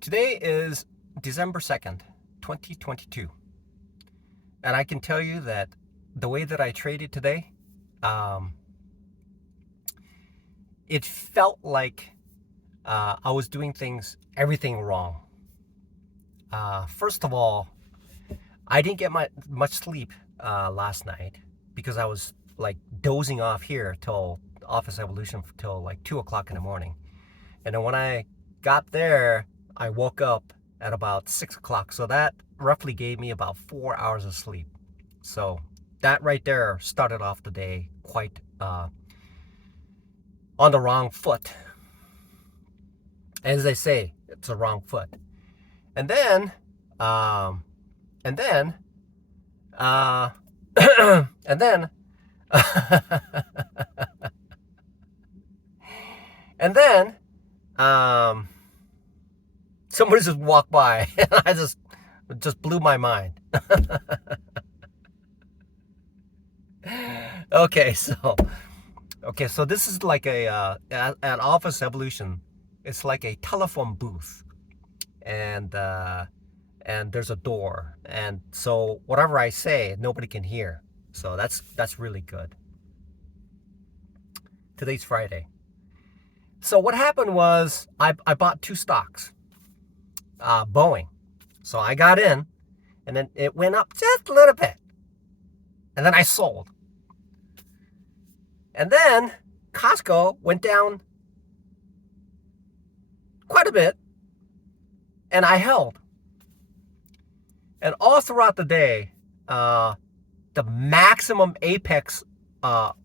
Today is December 2nd, 2022. And I can tell you that the way that I traded today, um, it felt like I was doing everything wrong. First of all, I didn't get much sleep last night because I was like dozing off here till Office Evolution till like 2 o'clock in the morning. And then when I got there, I woke up at about 6 o'clock. So that roughly gave me about 4 hours of sleep. So that right there started off the day quite on the wrong foot. As they say, it's a wrong foot. And then, um, and then, uh, and then, and then, um, somebody just walked by, and I just blew my mind. Okay, so this is like at Office Evolution, it's like a telephone booth, and there's a door, and so whatever I say, nobody can hear. So that's really good. Today's Friday. So what happened was I bought two stocks, Boeing. So I got in, and then it went up just a little bit, and then I sold. And then Costco went down quite a bit, and I held. And all throughout the day, the maximum apex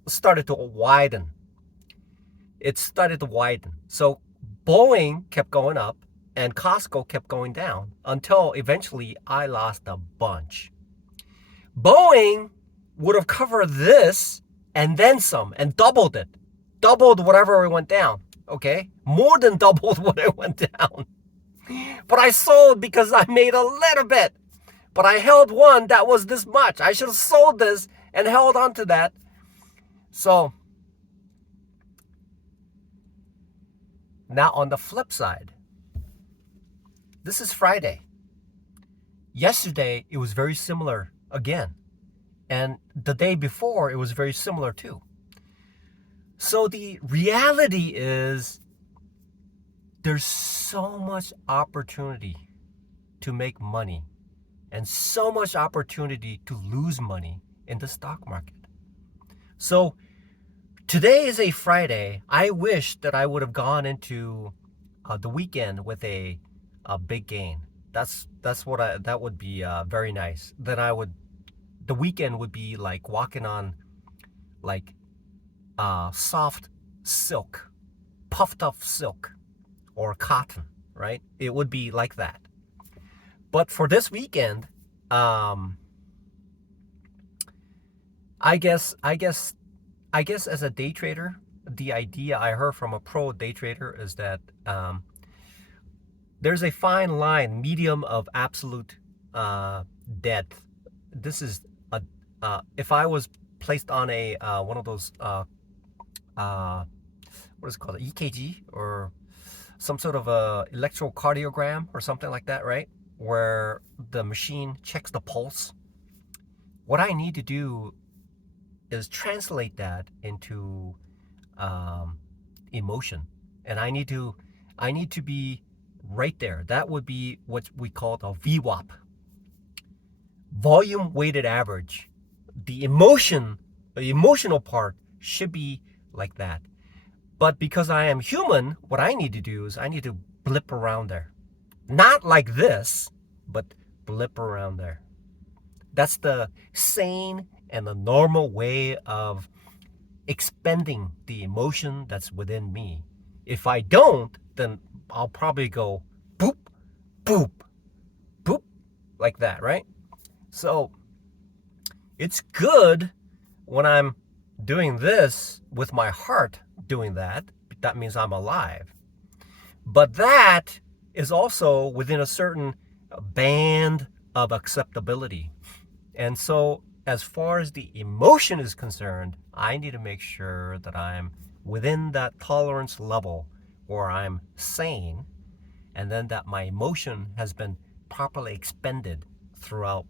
started to widen. It started to widen. So Boeing kept going up, and Costco kept going down until eventually I lost a bunch. Boeing would have covered this and then some, and doubled it. Doubled whatever it went down, okay? More than doubled what it went down. But I sold because I made a little bit. But I held one that was this much. I should have sold this and held on to that. So, now on the flip side, this is Friday. Yesterday, it was very similar again. And the day before, it was very similar too. So the reality is there's so much opportunity to make money and so much opportunity to lose money in the stock market. So today is a Friday. I wish that I would have gone into the weekend with a big gain. That would be very nice. Then the weekend would be like walking on like soft silk, puffed up silk or cotton, right? It would be like that. But for this weekend, I guess as a day trader, the idea I heard from a pro day trader is that there's a fine line, medium of absolute death. This is if I was placed on a one of those what is it called, EKG or some sort of a electrocardiogram or something like that, right? Where the machine checks the pulse. What I need to do is translate that into emotion, and I need to be right there. That would be what we call a VWAP, volume weighted average. The emotional part should be like that. But because I am human, what I need to do is I need to blip around there. Not like this, but blip around there. That's the sane and the normal way of expending the emotion that's within me. If I don't, then I'll probably go boop, boop, boop, like that, right? So it's good when I'm doing this with my heart doing that. That means I'm alive. But that is also within a certain band of acceptability. And so as far as the emotion is concerned, I need to make sure that I'm within that tolerance level where I'm sane and then that my emotion has been properly expended throughout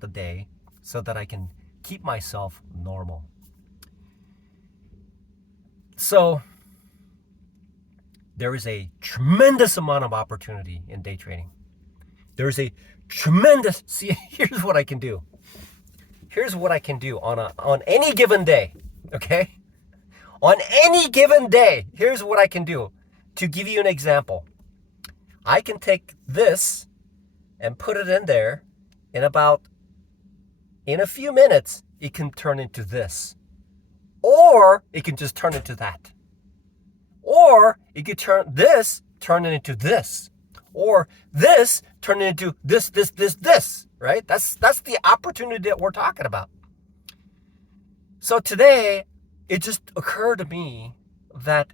the day so that I can keep myself normal. So there is a tremendous amount of opportunity in day trading. There's a tremendous, see, here's what I can do. Here's what I can do on any given day, okay? On any given day, here's what I can do. To give you an example, I can take this and put it in there. In a few minutes, it can turn into this. Or it can just turn into that. Or it could turn it into this. Or this turn it into this, right? That's the opportunity that we're talking about. So today, it just occurred to me that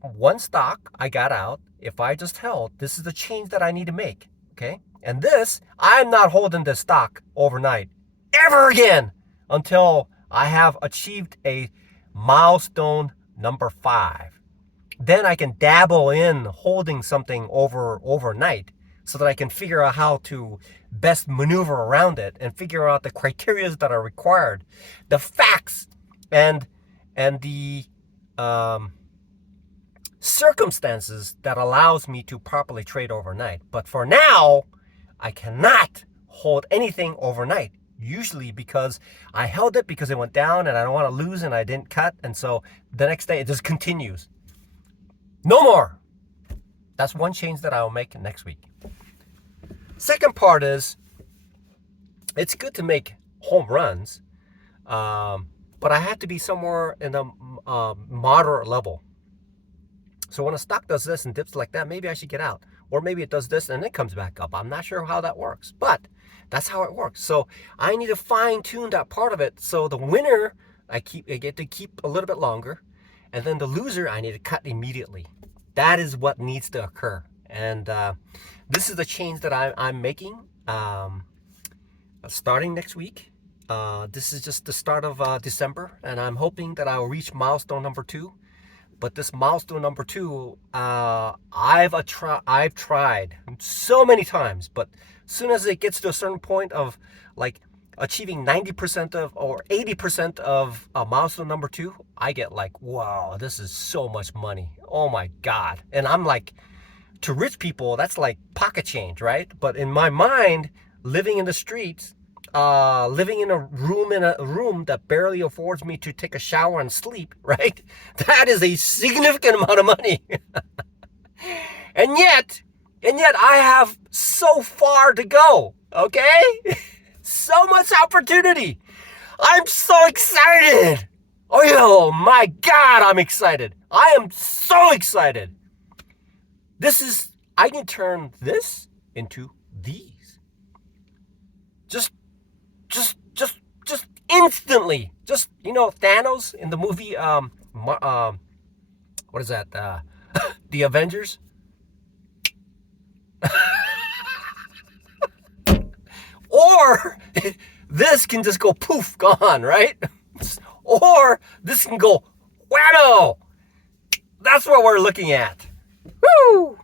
one stock I got out, if I just held, this is the change that I need to make, okay? And this, I'm not holding this stock overnight ever again until I have achieved a milestone number 5. Then I can dabble in holding something overnight so that I can figure out how to best maneuver around it and figure out the criteria that are required, the facts, and the circumstances that allows me to properly trade overnight. But for now, I cannot hold anything overnight, usually because I held it because it went down and I don't want to lose and I didn't cut, and so the next day it just continues. No more. That's one change that I'll make next week. Second part is, it's good to make home runs, but I have to be somewhere in a moderate level. So when a stock does this and dips like that, maybe I should get out. Or maybe it does this and then comes back up. I'm not sure how that works, but that's how it works. So I need to fine tune that part of it. So the winner, I get to keep a little bit longer. And then the loser, I need to cut immediately. That is what needs to occur. And this is the change that I'm making starting next week. This is just the start of December, and I'm hoping that I'll reach milestone number 2. But this milestone number 2, I've tried so many times, but as soon as it gets to a certain point of like achieving 90% of or 80% of milestone number 2, I get like, wow, this is so much money. Oh my God. And I'm like, to rich people, that's like pocket change, right? But in my mind, living in the streets, living in a room that barely affords me to take a shower and sleep, right? That is a significant amount of money. and yet I have so far to go, okay? So much opportunity. I'm so excited. Oh my God, I'm excited. I am so excited. I can turn this into these. Just instantly. Just, Thanos in the movie, what is that? The Avengers? Or this can just go poof, gone, right? Or this can go whammo. That's what we're looking at. Woo!